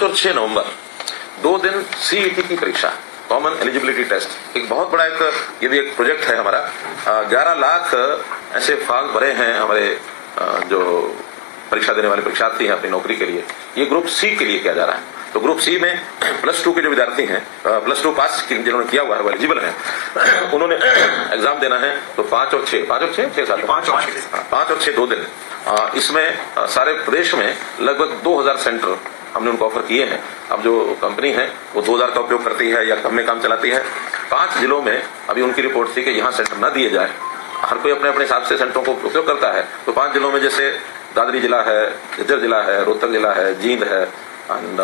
5 और 6 नवंबर 2 दिन CET की परीक्षा, कॉमन एलिजिबिलिटी टेस्ट। एक बहुत बड़ा ये भी एक प्रोजेक्ट है हमारा। 11 लाख ऐसे फॉर्म भरे हैं हमारे जो परीक्षा देने वाले परीक्षार्थी हैं अपनी नौकरी के लिए। ये ग्रुप C के लिए किया जा रहा है। तो ग्रुप C में +2 के जो विद्यार्थी हैं, +2 पास जिन्होंने किया हुआ है वो एलिजिबल है, उन्होंने एग्जाम देना है। तो 5 और 6 साल 5 और 6 2 दिन। इसमें सारे प्रदेश में लगभग 2000 सेंटर हमने उनको ऑफर किए हैं। अब जो कंपनी है वो 2000 का उपयोग करती है या कम में काम चलाती है। 5 जिलों में अभी उनकी रिपोर्ट थी कि यहाँ सेंटर न दिए जाए, हर कोई अपने अपने हिसाब से सेंटरों को उपयोग करता है। तो 5 जिलों में जैसे दादरी जिला है, झज्जर जिला है, रोहतक जिला है, जींद है एंड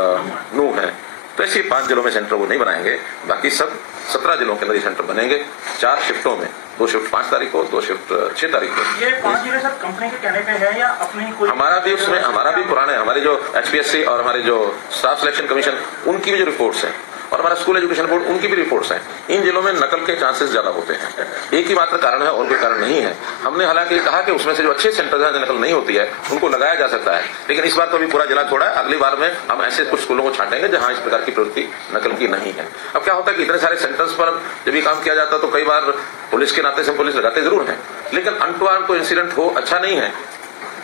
नूह है। तो ऐसे 5 जिलों में सेंटर वो नहीं बनाएंगे, बाकी सब 17 जिलों के अंदर ये सेंटर बनेंगे 4 शिफ्टों में। 2 शिफ्ट 5 तारीख को, 2 शिफ्ट 6 तारीख को। ये 5 जिले सर कंपनी के कहने पे है या अपनी कोई? हमारा भी उसमें हमारा भी पुराने हमारे जो HPSC और हमारे जो स्टाफ सिलेक्शन कमीशन उनकी भी जो रिपोर्ट्स हैं और हमारा स्कूल एजुकेशन बोर्ड उनकी भी रिपोर्ट्स हैं। इन जिलों में नकल के चांसेस ज्यादा होते हैं। एक ही मात्र कारण है और कोई कारण नहीं है। हमने हालांकि कहा कि उसमें से जो अच्छे सेंटर हैं नकल नहीं होती है उनको लगाया जा सकता है, लेकिन इस बार तो अभी पूरा जिला छोड़ा है। अगली बार में हम ऐसे कुछ स्कूलों को छांटेंगे जहां इस प्रकार की प्रवृत्ति नकल की नहीं है। अब क्या होता है कि इतने सारे सेंटर्स पर जब ये काम किया जाता है तो कई बार पुलिस के नाते से पुलिस लगाते जरूर है, लेकिन अनटू कोई इंसिडेंट हो अच्छा नहीं है।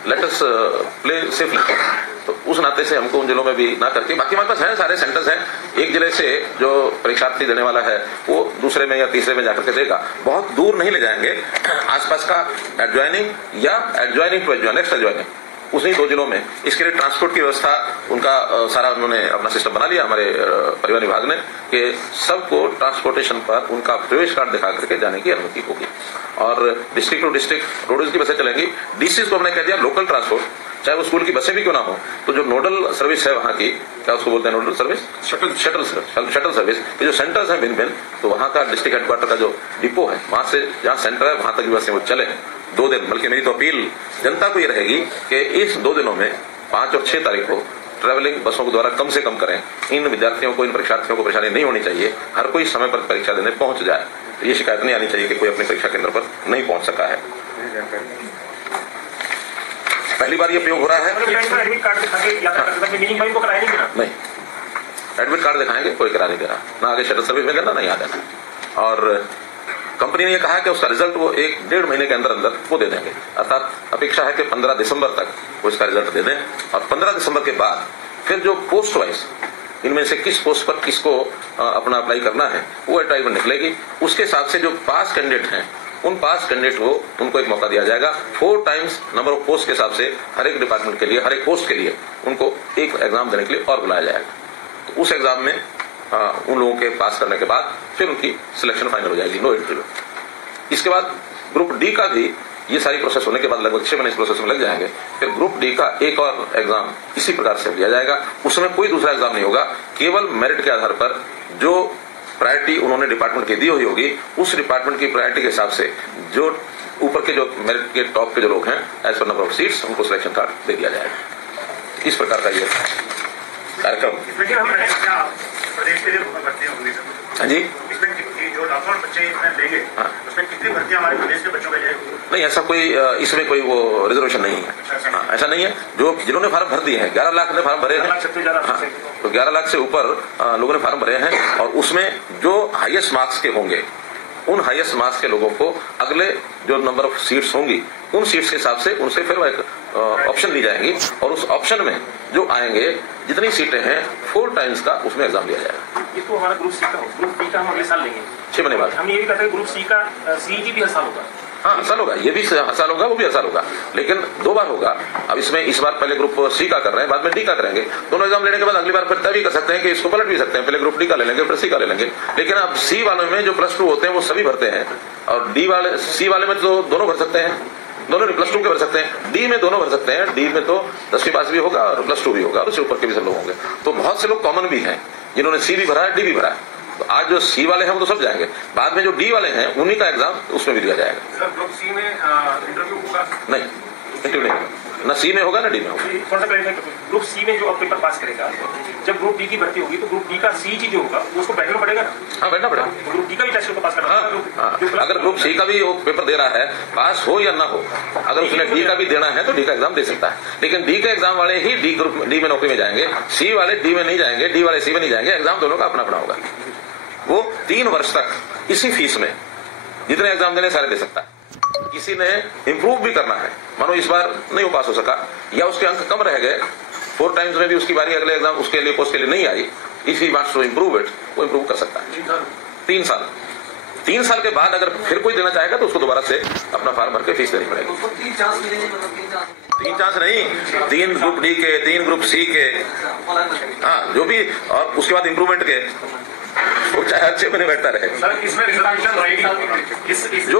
Let us play safely. तो उस नाते से हमको उन जिलों में भी ना करके, बाकी हमारे पास हैं सारे सेंटर्स हैं। एक जिले से जो परीक्षार्थी देने वाला है वो दूसरे में या तीसरे में जाकर के देगा। बहुत दूर नहीं ले जाएंगे, आसपास का एडजॉइनिंग या adjoining to adjoin, next adjoining उन्हीं 2 जिलों में। इसके लिए ट्रांसपोर्ट की व्यवस्था उनका सारा उन्होंने अपना सिस्टम बना लिया हमारे परिवहन विभाग ने कि सबको ट्रांसपोर्टेशन पर उनका प्रवेश कार्ड दिखा करके जाने की अनुमति होगी। और डिस्ट्रिक्ट टू डिस्ट्रिक्ट रोडवेज की बसें चलेंगी। DCs को हमने कह दिया लोकल ट्रांसपोर्ट, चाहे वो स्कूल की बसें भी क्यों ना हो, तो जो नोडल सर्विस है वहां की, क्या उसको बोलते हैं नोडल सर्विस, शटल सर्विस के जो सेंटर्स हैं भिन्न भिन्न, तो वहां का डिस्ट्रिक्ट हेडक्वार्टर का जो डिपो है वहां से जहां सेंटर है वहां तक भी बसें वो चले 2 दिन। बल्कि मेरी तो अपील जनता को ये रहेगी कि इस 2 दिनों में 5 और 6 तारीख को ट्रेवलिंग बसों के द्वारा कम से कम करें। इन विद्यार्थियों को, इन परीक्षार्थियों को परेशानी नहीं होनी चाहिए। हर कोई समय पर परीक्षा देने पहुंच जाए। तो ये शिकायत नहीं आनी चाहिए कि कोई अपनी परीक्षा केंद्र पर नहीं पहुंच सका है। पहली बार ये प्रयोग हो रहा है। एडमिट कार्ड नहीं, एडमिट कार्ड दिखाएंगे, कोई करा नहीं दे रहा, ना आगे शटल सर्विस में देना नहीं आ देना। और कंपनी ने ये कहा कि उसका रिजल्ट वो 1-1.5 महीने के अंदर अंदर वो दे देंगे। अर्थात अपेक्षा है कि 15 दिसंबर तक वो इसका रिजल्ट दे दें। और 15 दिसंबर के बाद फिर जो पोस्ट वाइज इनमें से किस पोस्ट पर किसको अपना अप्लाई करना है वो एडवर्टाइजमेंट निकलेगी। उसके हिसाब से जो पास कैंडिडेट हैं उन पास कैंडिडेट को उनको एक मौका दिया जाएगा। 4 टाइम्स नंबर ऑफ पोस्ट के हिसाब से हर एक डिपार्टमेंट के लिए, हर एक पोस्ट के लिए उनको एक एग्जाम देने के लिए और बुलाया जाएगा। तो उस एग्जाम में उन लोगों के पास करने के बाद फिर उनकी सिलेक्शन फाइनल हो जाएगी, नो इंटरव्यू। इसके बाद ग्रुप D का भी ये सारी प्रोसेस होने के बाद लगभग 6 महीने इस प्रोसेस में लग जाएंगे। फिर ग्रुप D का एक और एग्जाम इसी प्रकार से लिया जाएगा। उसमें कोई दूसरा एग्जाम नहीं होगा, केवल मेरिट के आधार पर जो प्रायोरिटी उन्होंने डिपार्टमेंट की दी हुई होगी उस डिपार्टमेंट की प्रायोरिटी के हिसाब से जो ऊपर के जो मेरिट के टॉप के जो लोग हैं एज पर नंबर ऑफ सीट्स उनको सिलेक्शन कार्ड दे दिया जाएगा। इस प्रकार का ये कार्यक्रम। हाँ जी, जो लाखों बच्चे लेंगे उसमें कितनी भर्तियां हमारे प्रदेश के बच्चों के लिए? नहीं, ऐसा कोई इसमें कोई वो रिजर्वेशन नहीं है। ऐसा नहीं है। जो जिन्होंने फार्म भर दिए हैं, 11 लाख ने फार्म भरे हैं, तो 11 लाख से ऊपर लोगों ने फार्म भरे हैं। और उसमें जो हाईएस्ट मार्क्स के होंगे उन हाईएस्ट मार्क्स के लोगों को अगले जो नंबर ऑफ सीट्स होंगी उन सीट्स के हिसाब से उनसे फिर एक ऑप्शन दी जाएंगी। और उस ऑप्शन में जो आएंगे जितनी सीटें हैं 4 टाइम्स का उसमें एग्जाम लिया जाएगा। ये तो हमारा ग्रुप C का हो, ग्रुप B का हम अगले साल लेंगे 6 महीने बाद। हम ये भी कहते हैं ग्रुप C का CET भी हर साल होगा। हाँ, हर साल होगा, ये भी हर साल होगा, वो भी हर साल होगा, लेकिन 2 बार होगा। अब इसमें इस बार पहले ग्रुप C का कर रहे हैं, बाद में D का करेंगे। दोनों एग्जाम लेने के बाद अगली बार फिर तय भी कर सकते हैं कि इसको पलट भी सकते हैं, पहले ग्रुप D का ले लेंगे फिर C का ले लेंगे। लेकिन अब C वालों में जो +2 होते हैं वो सभी भरते हैं, और C वाले में तो दोनों भर सकते हैं, दोनों +2 के भर सकते हैं। D में दोनों भर सकते हैं, D में तो 10वीं पास भी होगा और +2 भी होगा, और उससे ऊपर के भी सब लोग होंगे। तो बहुत से लोग कॉमन भी हैं जिन्होंने C भी भरा है, D भी भरा है। तो आज जो C वाले हैं वो तो सब जाएंगे, बाद में जो D वाले हैं उन्हीं का एग्जाम उसमें भी दिया जाएगा। सर ग्रुप C में इंटरव्यू होगा? नहीं, इंटरव्यू नहीं होगा। न सी में होगा न डी में होगा। थोड़ा सा क्लैरिफाई करो, ग्रुप सी में जो अब पेपर पास करेगा, जब ग्रुप डी की भर्ती होगी तो ग्रुप डी का सीजी जो होगा वो उसको बैठना पड़ेगा ना? हाँ, बैठना पड़ेगा। ग्रुप डी का भी टेस्ट उसको पास करना हाँ, अगर ग्रुप सी का भी वो पेपर दे रहा है, पास हो या ना हो, अगर उसने डी का भी देना है तो डी का एग्जाम दे सकता है। लेकिन डी के एग्जाम वाले ही डी में नौकरी में जाएंगे, सी वाले डी में नहीं जाएंगे, डी वाले सी में नहीं जाएंगे। एग्जाम दोनों का अपना अपना होगा। वो 3 वर्ष तक इसी फीस में जितने एग्जाम देने सारे दे सकता है। किसी ने इंप्रूव भी करना है, मानो इस बार नहीं वो पास हो सका या उसके अंक कम रह गए, 4 टाइम्स में भी उसकी बारी अगले एग्जाम उसके लिए पोस्ट के लिए नहीं आई, if he wants to improve it, वो इंप्रूव कर सकता है। 3 साल के बाद अगर फिर कोई देना चाहेगा तो उसको दोबारा से अपना फॉर्म भर के फीस देनी पड़ेगी। 3 चांस नहीं, 3 ग्रुप डी के, 3 ग्रुप सी के, हाँ जो भी, और उसके बाद इंप्रूवमेंट के, वो चाहे अच्छे में बैठता रहे। सर इसमें रिजर्वेशन रहेगी जो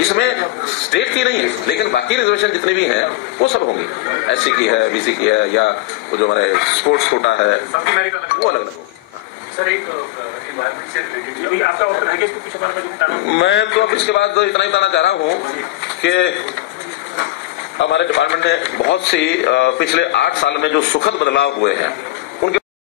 इसमें स्टेट की नहीं है, लेकिन बाकी रिजर्वेशन जितने भी हैं वो सब होंगी। एससी की है, बीसी की है, या वो जो हमारे स्पोर्ट्स कोटा है वो अलग अलग होगी। सर एक एनवायरमेंट से रिलेटेड आपका ऑर्डर है कि इसको कुछ बताना? मैं तो अब इसके बाद इतना ही बताना चाह रहा हूँ कि हमारे डिपार्टमेंट ने बहुत सी पिछले 8 साल में जो सुखद बदलाव हुए हैं